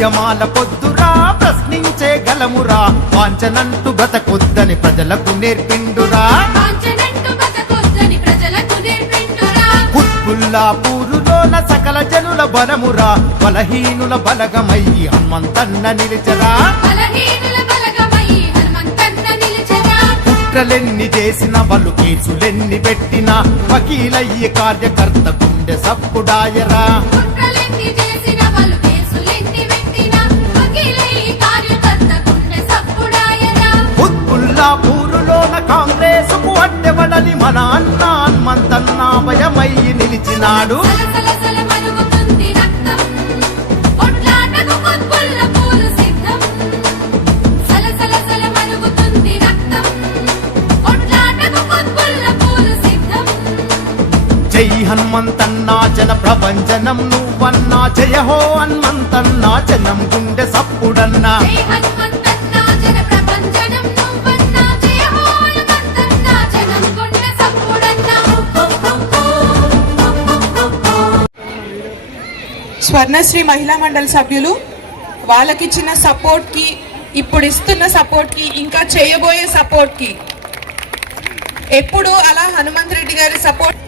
ఉద్యమాల పొద్దురా ప్రశ్నించే గలమురా వాంఛనంటూ బతకొద్దని ప్రజలకు నేర్పిండురా కుత్బుల్లాపూరులోన సకల జనుల బలమురా బలహీనుల బలగమయ్యి హనుమంతన్న నిలిచరా కుట్రలెన్ని చేసిన వాళ్ళు కేసులెన్ని పెట్టినా వకీలయ్యి కార్యకర్త గుండె సప్పుడాయరా కుత్బుల్లాపూరులోన కాంగ్రెస్ కు అడ్డెవడని మన అన్న హనుమంతన్న భయమయ్యి నిలిచినాడు జై హనుమంతన్నా జన ప్రభంజనం నువ్వన్నా జయ హో హనుమంతన్నా జనం గుండె సప్పుడన్నా స్వర్ణశ్రీ మహిళా మండలి సభ్యులు వాళ్ళకిచ్చిన సపోర్ట్కి ఇప్పుడు ఇస్తున్న సపోర్ట్కి ఇంకా చేయబోయే సపోర్ట్కి ఎప్పుడు అలా హనుమంత్ రెడ్డి గారి సపోర్ట్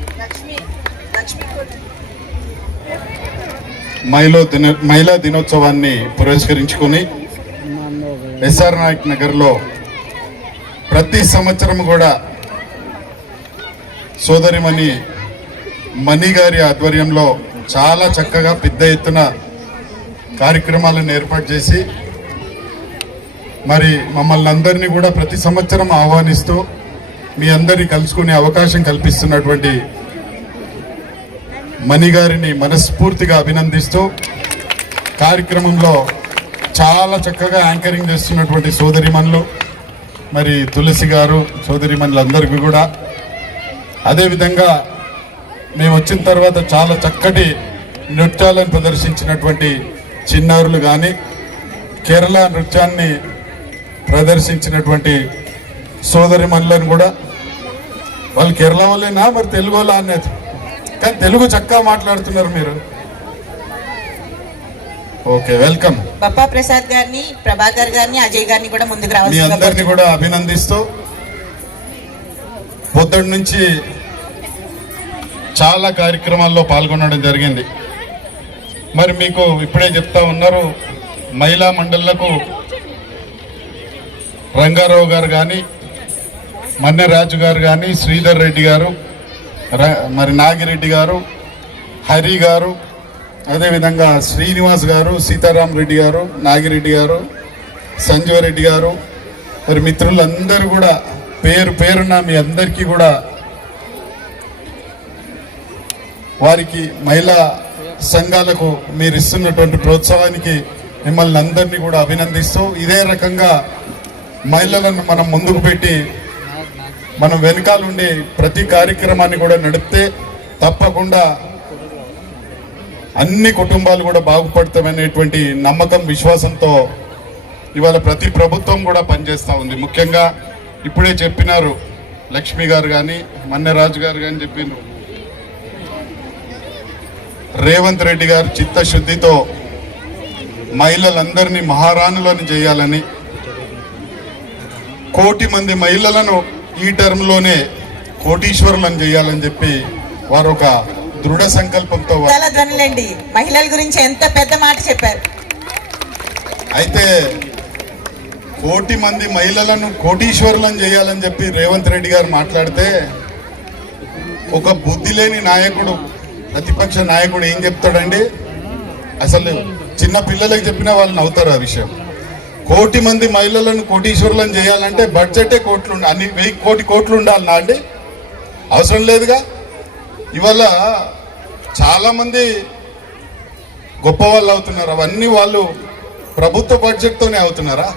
మహిళా దినోత్సవాన్ని పురస్కరించుకొని ఎస్ఆర్ నాయక్ నగర్లో ప్రతి సంవత్సరం కూడా సోదరిమణి మణి గారి ఆధ్వర్యంలో చాలా చక్కగా పెద్ద ఎత్తున కార్యక్రమాలను ఏర్పాటు చేసి మరి మమ్మల్ని అందరినీ కూడా ప్రతి సంవత్సరం ఆహ్వానిస్తూ మీ అందరినీ కలుసుకునే అవకాశం కల్పిస్తున్నటువంటి మణి గారిని మనస్ఫూర్తిగా అభినందిస్తూ కార్యక్రమంలో చాలా చక్కగా యాంకరింగ్ చేస్తున్నటువంటి సోదరిమణులు మరి తులసి గారు సోదరిమణులందరికీ కూడా అదేవిధంగా మేము వచ్చిన తర్వాత చాలా చక్కటి నృత్యాలను ప్రదర్శించినటువంటి చిన్నారులు కానీ కేరళ నృత్యాన్ని ప్రదర్శించినటువంటి సోదరిమణులను కూడా వాళ్ళు కేరళ వాళ్ళేనా మరి తెలుగు వాళ్ళ అనేది కానీ తెలుగు చక్కగా మాట్లాడుతున్నారు మీరు. Okay, welcome. బప్పా ప్రసాద్ గారిని, ప్రభాకర్ గారిని, అజయ్ గారిని కూడా ముందుకు రావాలి. మీ అందరినీ కూడా అభినందిస్తూ పొద్దున్న నుంచి చాలా కార్యక్రమాల్లో పాల్గొనడం జరిగింది. మరి మీకు ఇప్పుడే చెప్తా ఉన్నారు, మహిళా మండళ్లకు రంగారావు గారు కానీ, మన్నెరాజు గారు కానీ, శ్రీధర్ రెడ్డి గారు, మరి నాగిరెడ్డి గారు, హరి గారు, అదేవిధంగా శ్రీనివాస్ గారు, సీతారాం రెడ్డి గారు, నాగిరెడ్డి గారు, సంజీవరెడ్డి గారు, మరి మిత్రులందరూ కూడా పేరు పేరున మీ అందరికీ కూడా వారికి మహిళా సంఘాలకు మీరు ఇస్తున్నటువంటి ప్రోత్సాహానికి మిమ్మల్ని అందరినీ కూడా అభినందిస్తూ ఇదే రకంగా మహిళలను మనం ముందుకు పెట్టి మనం వెనకాలండి ప్రతి కార్యక్రమాన్ని కూడా నడిపితే తప్పకుండా అన్ని కుటుంబాలు కూడా బాగుపడతామనేటువంటి నమ్మకం విశ్వాసంతో ఇవాళ ప్రతి ప్రభుత్వం కూడా పనిచేస్తూ ఉంది. ముఖ్యంగా ఇప్పుడే చెప్పినారు లక్ష్మి గారు కానీ, మన్నెరాజు గారు కానీ చెప్పినారు, రేవంత్ రెడ్డి గారు చిత్తశుద్ధితో మహిళలందరినీ మహారాణులను చేయాలని, 1 కోటి మంది మహిళలను ఈ టర్మ్లోనే కోటీశ్వరులను చేయాలని చెప్పి వారు ఒక దృఢ సంకల్పంతో మహిళల గురించి ఎంత పెద్ద మాట చెప్పారు. అయితే 1 కోటి మంది మహిళలను కోటీశ్వరులను చేయాలని చెప్పి రేవంత్ రెడ్డి గారు మాట్లాడితే ఒక బుద్ధి లేని నాయకుడు, ప్రతిపక్ష నాయకుడు ఏం చెప్తాడండి? అసలు చిన్న పిల్లలకు చెప్పినా వాళ్ళు నవ్వుతారు ఆ విషయం. 1 కోటి మంది మహిళలను కోటీశ్వరులను చేయాలంటే బడ్జెటే కోట్లు అన్ని 1000 కోట్లు ఉండాలన్నా అండి? అవసరం లేదుగా. ఇవాళ చాలామంది గొప్ప వాళ్ళు అవుతున్నారు. అవన్నీ వాళ్ళు ప్రభుత్వ బడ్జెట్తోనే అవుతున్నారా?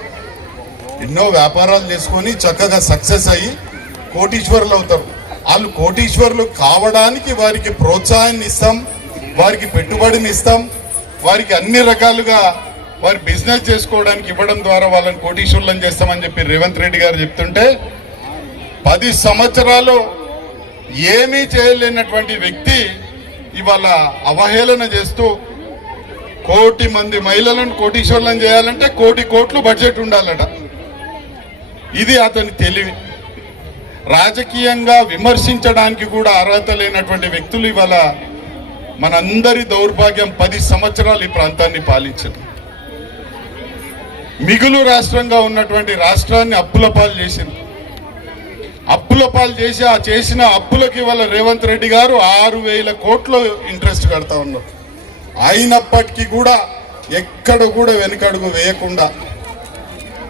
ఎన్నో వ్యాపారాలు చేసుకొని చక్కగా సక్సెస్ అయ్యి కోటీశ్వరులు అవుతారు. వాళ్ళు కోటీశ్వరులు కావడానికి వారికి ప్రోత్సాహాన్ని ఇస్తాం, వారికి పెట్టుబడిని ఇస్తాం, వారికి అన్ని రకాలుగా వారి బిజినెస్ చేసుకోవడానికి ఇవ్వడం ద్వారా వాళ్ళని కోటీశ్వరులను చేస్తామని చెప్పి రేవంత్ రెడ్డి గారు చెప్తుంటే 10 సంవత్సరాలు ఏమీ చేయలేనటువంటి వ్యక్తి ఇవాళ అవహేళన చేస్తూ కోటి మంది మహిళలను కోటీశ్వర్లను చేయాలంటే 1 కోటి కోట్లు బడ్జెట్ ఉండాలట. ఇది అతని తెలివి. రాజకీయంగా విమర్శించడానికి కూడా అర్హత లేనటువంటి వ్యక్తులు ఇవాళ మనందరి దౌర్భాగ్యం 10 సంవత్సరాలు ఈ ప్రాంతాన్ని పాలించారు. మిగులు రాష్ట్రంగా ఉన్నటువంటి రాష్ట్రాన్ని అప్పుల పాలు చేసింది. అప్పుల పాలు చేసి ఆ చేసిన అప్పులకి ఇవాళ రేవంత్ రెడ్డి గారు 6,000 కోట్ల ఇంట్రెస్ట్ కడతా ఉన్నారు. అయినప్పటికీ కూడా ఎక్కడ కూడా వెనుకడుగు వేయకుండా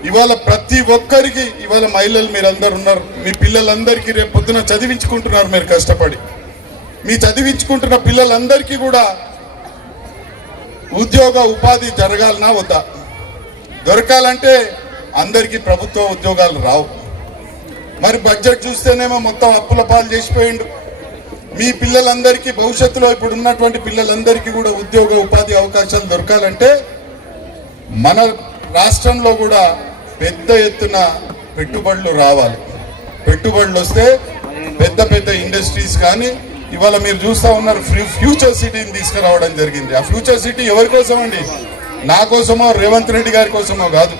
ఇవాళ ప్రతి ఒక్కరికి ఇవాళ మహిళలు మీరందరూ ఉన్నారు. మీ పిల్లలందరికీ రేపు పొద్దున చదివించుకుంటున్నారు మీరు కష్టపడి. మీ చదివించుకుంటున్న పిల్లలందరికీ కూడా ఉద్యోగ ఉపాధి జరగాలనా వద్దా? దొరకాలంటే అందరికీ ప్రభుత్వ ఉద్యోగాలు రావు. మరి బడ్జెట్ చూస్తేనేమో మొత్తం అప్పుల పాలు చేసిపోయిండు. మీ పిల్లలందరికీ భవిష్యత్తులో ఇప్పుడు ఉన్నటువంటి పిల్లలందరికీ కూడా ఉద్యోగ ఉపాధి అవకాశాలు దొరకాలంటే మన రాష్ట్రంలో కూడా పెద్ద ఎత్తున పెట్టుబడులు రావాలి. పెట్టుబడులు వస్తే పెద్ద పెద్ద ఇండస్ట్రీస్ కానీ ఇవాళ మీరు చూస్తూ ఉన్నారు ఫ్యూచర్ సిటీని తీసుకురావడం జరిగింది. ఆ ఫ్యూచర్ సిటీ ఎవరి కోసం అండి? నా కోసమో రేవంత్ రెడ్డి గారి కోసమో కాదు,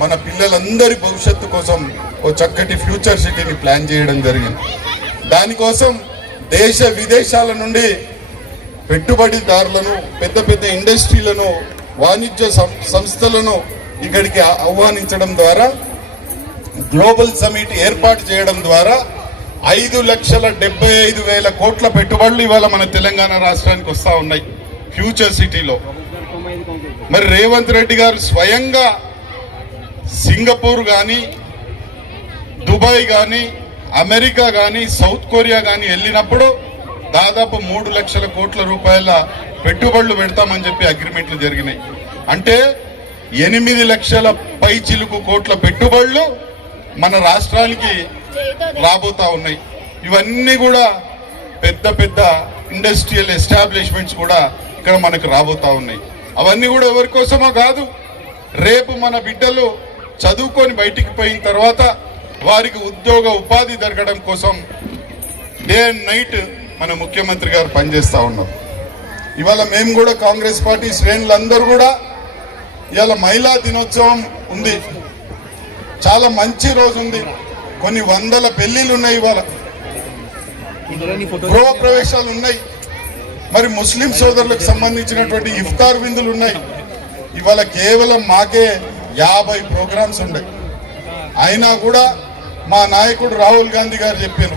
మన పిల్లలందరి భవిష్యత్తు కోసం ఓ చక్కటి ఫ్యూచర్ సిటీని ప్లాన్ చేయడం జరిగింది. దానికోసం దేశ విదేశాల నుండి పెట్టుబడిదారులను, పెద్ద పెద్ద ఇండస్ట్రీలను, వాణిజ్య సంస్థలను ఇక్కడికి ఆహ్వానించడం ద్వారా, గ్లోబల్ సమిట్ ఏర్పాటు చేయడం ద్వారా 5,75,000 కోట్ల పెట్టుబడులు ఇవాళ మన తెలంగాణ రాష్ట్రానికి వస్తూ ఉన్నాయి ఫ్యూచర్ సిటీలో. మరి రేవంత్ రెడ్డి గారు స్వయంగా సింగపూర్ కానీ, దుబాయ్ కానీ, అమెరికా కానీ, సౌత్ కొరియా కానీ వెళ్ళినప్పుడు దాదాపు 3 లక్షల కోట్ల రూపాయల పెట్టుబడులు పెడతామని చెప్పి అగ్రిమెంట్లు జరిగినాయి. అంటే 8 లక్షల పై చిలుకు కోట్ల పెట్టుబడులు మన రాష్ట్రానికి రాబోతా ఉన్నాయి. ఇవన్నీ కూడా పెద్ద పెద్ద ఇండస్ట్రియల్ ఎస్టాబ్లిష్మెంట్స్ కూడా ఇక్కడ మనకు రాబోతా ఉన్నాయి. అవన్నీ కూడా ఎవరి కోసమో కాదు, రేపు మన బిడ్డలు చదువుకొని బయటికి పోయిన తర్వాత వారికి ఉద్యోగ ఉపాధి దొరకడం కోసం డే అండ్ నైట్ మన ముఖ్యమంత్రి గారు పనిచేస్తూ ఉన్నారు. ఇవాళ మేము కూడా కాంగ్రెస్ పార్టీ శ్రేణులందరూ కూడా ఇవాళ మహిళా దినోత్సవం ఉంది. చాలా మంచి రోజు ఉంది. కొన్ని వందల పెళ్లిళ్ళు ఉన్నాయి, ఇవాళ గృహ ప్రవేశాలు ఉన్నాయి. మరి ముస్లిం సోదరులకు సంబంధించినటువంటి ఇఫ్తార్ విందులు ఉన్నాయి. ఇవాళ కేవలం మాకే 50 ప్రోగ్రామ్స్ ఉన్నాయి. అయినా కూడా మా నాయకుడు రాహుల్ గాంధీ గారు చెప్పారు,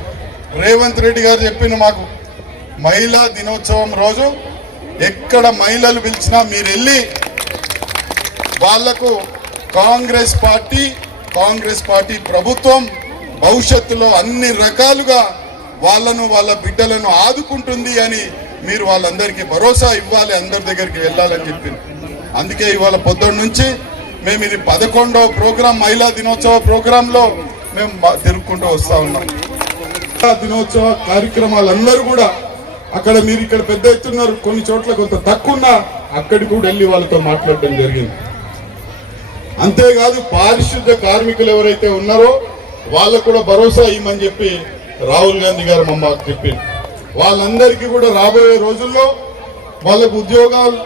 రేవంత్ రెడ్డి గారు చెప్పిన మాకు మహిళా దినోత్సవం రోజు ఎక్కడ మహిళలు పిలిచినా మీరు వెళ్ళి వాళ్లకు కాంగ్రెస్ పార్టీ ప్రభుత్వం భవిష్యత్తులో అన్ని రకాలుగా వాళ్ళను, వాళ్ళ బిడ్డలను ఆదుకుంటుంది అని మీరు వాళ్ళందరికీ భరోసా ఇవ్వాలి, అందరి దగ్గరికి వెళ్ళాలని చెప్పింది. అందుకే ఇవాళ పొద్దున్న నుంచి మేము ఇది 11వ ప్రోగ్రాం, మహిళా దినోత్సవ ప్రోగ్రాంలో మేము తిరుగుకుంటూ వస్తా ఉన్నాం. దినోత్సవ కార్యక్రమాలందరూ కూడా అక్కడ మీరు ఇక్కడ పెద్ద ఎత్తున్నారు, కొన్ని చోట్ల కొంత తక్కువ ఉన్నా అక్కడికి కూడా వెళ్ళి వాళ్ళతో మాట్లాడడం జరిగింది. అంతేకాదు పారిశుద్ధ కార్మికులు ఎవరైతే ఉన్నారో వాళ్ళకు కూడా భరోసా ఇవ్వమని చెప్పి రాహుల్ గాంధీ గారు మమ్మల్ని చెప్పింది. వాళ్ళందరికీ కూడా రాబోయే రోజుల్లో వాళ్ళకు ఉద్యోగాలు,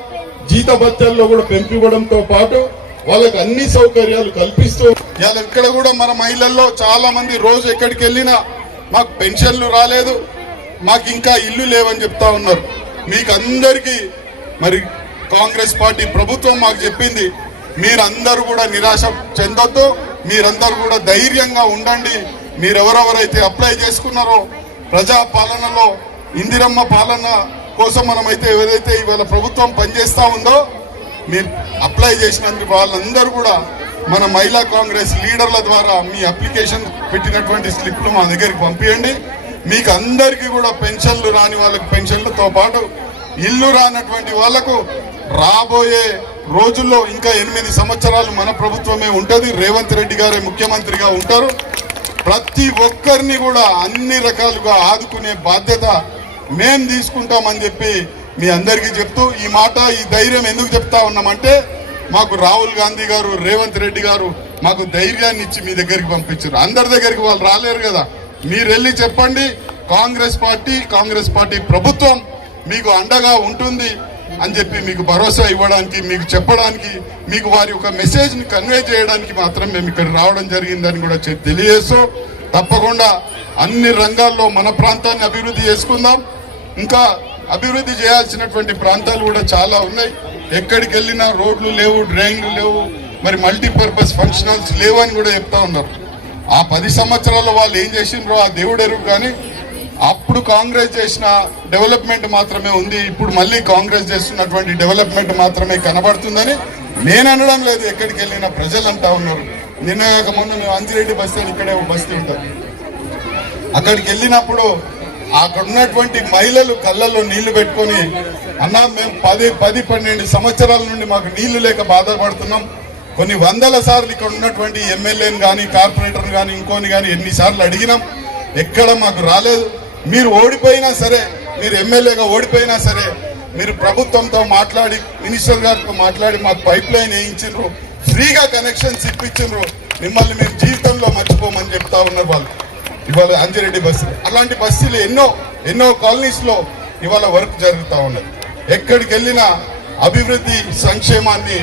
జీతభత్యాల్లో కూడా పెంపివ్వడంతో పాటు వాళ్ళకి అన్ని సౌకర్యాలు కల్పిస్తూ ఇవాళ ఇక్కడ కూడా మన మహిళల్లో చాలా మంది రోజు ఎక్కడికి వెళ్ళినా మాకు పెన్షన్లు రాలేదు, మాకు ఇంకా ఇల్లు లేవని చెప్తా ఉన్నారు. మీకు అందరికీ మరి కాంగ్రెస్ పార్టీ ప్రభుత్వం మాకు చెప్పింది, మీరందరూ కూడా నిరాశ చెందొద్దు, మీరందరూ కూడా ధైర్యంగా ఉండండి. మీరెవరెవరైతే అప్లై చేసుకున్నారో ప్రజా పాలనలో, ఇందిరమ్మ పాలన కోసం మనమైతే ఏదైతే ఇవాళ ప్రభుత్వం పనిచేస్తూ ఉందో మీరు అప్లై చేసినందుకు వాళ్ళందరూ కూడా మన మహిళా కాంగ్రెస్ లీడర్ల ద్వారా మీ అప్లికేషన్ పెట్టినటువంటి స్లిప్లు మా దగ్గరికి పంపించండి. మీకు అందరికీ కూడా పెన్షన్లు రాని వాళ్ళకి పెన్షన్లతో పాటు ఇల్లు రానటువంటి వాళ్లకు రాబోయే రోజుల్లో ఇంకా 8 సంవత్సరాలు మన ప్రభుత్వమే ఉంటుంది, రేవంత్ రెడ్డి గారే ముఖ్యమంత్రిగా ఉంటారు. ప్రతి ఒక్కరిని కూడా అన్ని రకాలుగా ఆదుకునే బాధ్యత మేం తీసుకుంటామని చెప్పి మీ అందరికీ చెప్తూ, ఈ మాట, ఈ ధైర్యం ఎందుకు చెప్తా ఉన్నామంటే మాకు రాహుల్ గాంధీ గారు, రేవంత్ రెడ్డి గారు మాకు ధైర్యాన్ని ఇచ్చి మీ దగ్గరికి పంపించారు. అందరి దగ్గరికి వాళ్ళు రాలేరు కదా, మీరు వెళ్ళి చెప్పండి, కాంగ్రెస్ పార్టీ ప్రభుత్వం మీకు అండగా ఉంటుంది, అని చెప్పి మీకు భరోసా ఇవ్వడానికి, మీకు చెప్పడానికి, మీకు వారి యొక్క మెసేజ్ని కన్వే చేయడానికి మాత్రం మేము ఇక్కడ రావడం జరిగిందని కూడా తెలియజేస్తూ, తప్పకుండా అన్ని రంగాల్లో మన ప్రాంతాన్ని అభివృద్ధి చేసుకుందాం. ఇంకా అభివృద్ధి చేయాల్సినటువంటి ప్రాంతాలు కూడా చాలా ఉన్నాయి. ఎక్కడికి వెళ్ళినా రోడ్లు లేవు, డ్రైన్లు లేవు, మరి మల్టీపర్పస్ ఫంక్షన్ హాల్స్ లేవు అని కూడా చెప్తా ఉన్నారు. ఆ 10 సంవత్సరాల్లో వాళ్ళు ఏం చేసిండ్రో ఆ దేవుడెరుగు. కానీ అప్పుడు కాంగ్రెస్ చేసిన డెవలప్మెంట్ మాత్రమే ఉంది, ఇప్పుడు మళ్ళీ కాంగ్రెస్ చేస్తున్నటువంటి డెవలప్మెంట్ మాత్రమే కనబడుతుందని నేను అనడం లేదు. ఎక్కడికి వెళ్ళినా ప్రజలు అంటా ఉన్నారు. నిన్న ముందు మేము అంజిరెడ్డి బస్తీ, ఇక్కడే బస్తీ ఉంటాం, అక్కడికి వెళ్ళినప్పుడు అక్కడ ఉన్నటువంటి మహిళలు కళ్ళల్లో నీళ్లు పెట్టుకొని, అన్నా మేము 10-12 సంవత్సరాల నుండి మాకు నీళ్లు లేక బాధపడుతున్నాం. కొన్ని వందల సార్లు ఇక్కడ ఉన్నటువంటి ఎమ్మెల్యేని కానీ, కార్పొరేటర్ని కానీ, ఇంకోని కానీ ఎన్నిసార్లు అడిగినాం, ఎక్కడ మాకు రాలేదు. మీరు ఓడిపోయినా సరే, మీరు ఎమ్మెల్యేగా ఓడిపోయినా సరే, మీరు ప్రభుత్వంతో మాట్లాడి, మినిస్టర్ గారితో మాట్లాడి మాకు పైప్ లైన్ వేయించారు, ఫ్రీగా కనెక్షన్స్ ఇప్పించారు, మిమ్మల్ని మేము జీవితంలో మర్చిపోమని చెప్తా ఉన్నారు వాళ్ళు. ఇవాళ అంజిరెడ్డి బస్సు, అలాంటి బస్సులు ఎన్నో కాలనీస్ లో ఇవాళ వర్క్ జరుగుతూ ఉన్నది. ఎక్కడికి వెళ్ళినా అభివృద్ధి, సంక్షేమాన్ని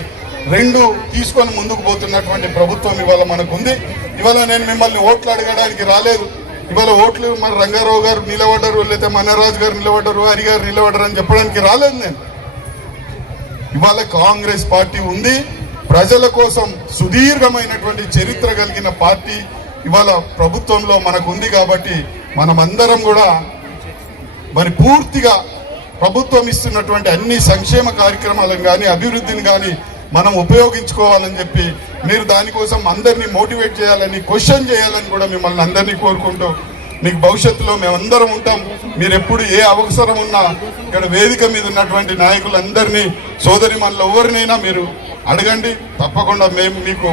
రెండు తీసుకొని ముందుకు పోతున్నటువంటి ప్రభుత్వం ఇవాళ మనకు ఉంది. ఇవాళ నేను మిమ్మల్ని ఓట్లు అడగడానికి రాలేదు. ఇవాళ ఓట్లు మన రంగారావు గారు నిలబడ్డారు, లేకపోతే మనరాజు గారు నిలబడ్డారు, హరి గారు నిలబడ్డారు అని చెప్పడానికి రాలేదు నేను. ఇవాళ కాంగ్రెస్ పార్టీ ఉంది, ప్రజల కోసం సుదీర్ఘమైనటువంటి చరిత్ర కలిగిన పార్టీ ఇవాళ ప్రభుత్వంలో మనకు ఉంది. కాబట్టి మనమందరం కూడా మరి పూర్తిగా ప్రభుత్వం ఇస్తున్నటువంటి అన్ని సంక్షేమ కార్యక్రమాలను కానీ, అభివృద్ధిని కానీ మనం ఉపయోగించుకోవాలని చెప్పి, మీరు దానికోసం అందరినీ మోటివేట్ చేయాలని, క్వశ్చన్ చేయాలని కూడా మిమ్మల్ని అందరినీ కోరుకుంటూ, మీకు భవిష్యత్తులో మేమందరం ఉంటాం. మీరు ఎప్పుడు ఏ అవసరం ఉన్నా ఇక్కడ వేదిక మీద ఉన్నటువంటి నాయకులందరినీ, సోదరి మనలో ఎవరినైనా మీరు అడగండి. తప్పకుండా మేము మీకు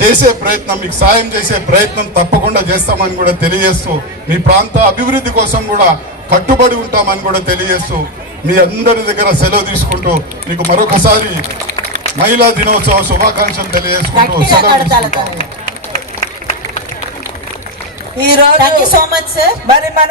చేసే ప్రయత్నం, మీకు సాయం చేసే ప్రయత్నం తప్పకుండా చేస్తామని కూడా తెలియజేస్తూ, మీ ప్రాంత అభివృద్ధి కోసం కూడా కట్టుబడి ఉంటామని కూడా తెలియజేస్తూ, మీ అందరి దగ్గర సెలవు తీసుకుంటూ మీకు మరొకసారి మహిళా దినోత్సవ శుభాకాంక్షలు తెలియజేసుకుంటూ సెలవు తీసుకుంటాం. Thank you so much sir. మరి మన